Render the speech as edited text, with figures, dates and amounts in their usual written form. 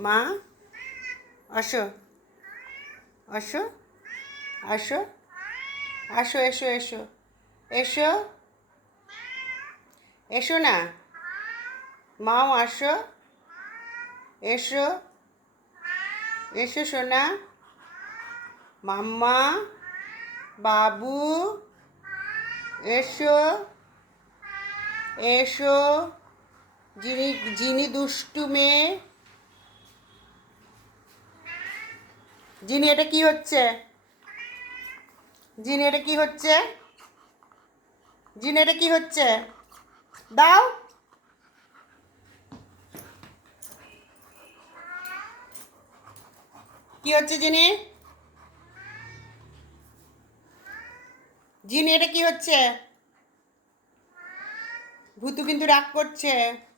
মা আসো, আসো, আসো, আসো, এসো, এসো, এসো, এসো না, মাও আসো, এসো, এসো সোনা, মাম্মা, বাবু, এসো, এসো, যিনি যিনি দুষ্টু মেয়ে, যিনি এটা কি হচ্ছে, যিনি এটা কি হচ্ছে, যিনি এটা কি হচ্ছে, দাও, কি হচ্ছে যিনি, যিনি এটা কি হচ্ছে, ভূতু কিন্তু রাগ করছে।